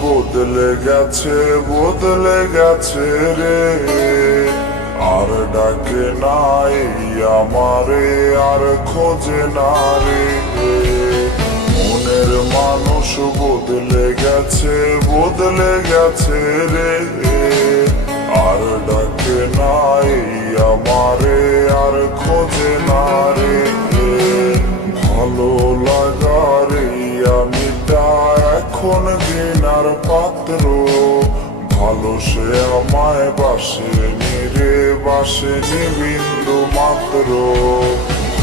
বদলে গেছে রে, আর ডাকে নাই আমারে, আর খোঁজে না রে। মনের মানুষ বদলে গেছে রে, আর ডাকে নাই আমারে, আর খোঁজে না রে। ভালো লাগার আমিটা এখন ঘৃণার পাত্র, ভালো সে আমায় বাসেনি রে, বাসেনি বিন্দু মাত্র।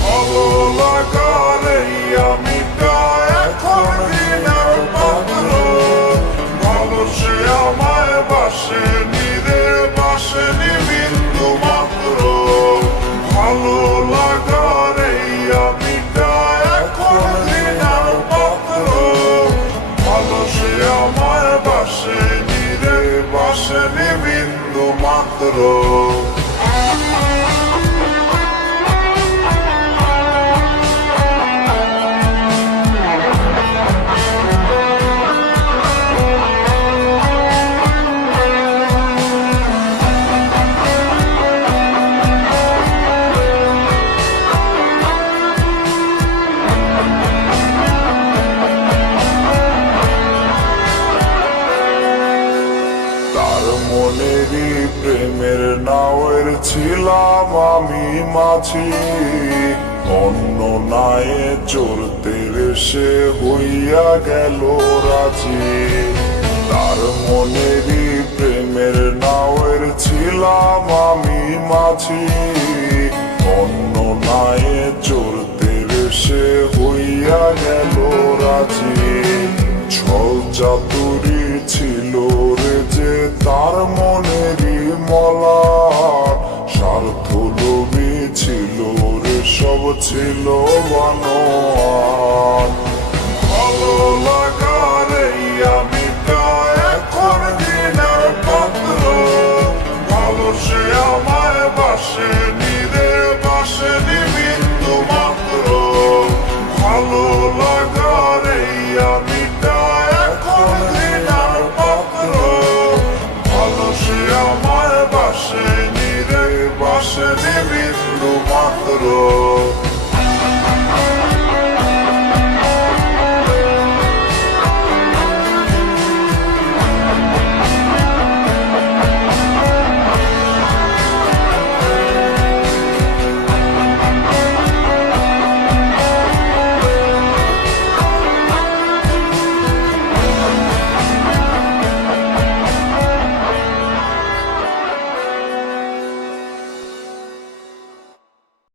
ভালো লাগার আমিটা এখন ঘৃণার পাত্র, ভালো সে আমায় বাসেনি রে, বাসেনি বিন্দু মাত্র। ভালো লাগার আমিটা এখন ঘৃণার পাত্র, ভালো সে আমায় বাসেনি রে, বাসেনি বিন্দু মাত্র। মনেরই প্রেমের নাওয়ের ছিলাম আমি মাঝি, অন্য নায়ে চড়তে সে হইয়া গেল রাজি। তার মনেরই প্রেমের নাওয়ের ছিলাম আমি মাঝি, অন্য নায়ে চড়তে সে হইয়া গেল রাজি। ছল চাতুরি ছিল রে যে তার মনেরই মলার, স্বার্থ লোভী ছিল রে সব ছিল বানর।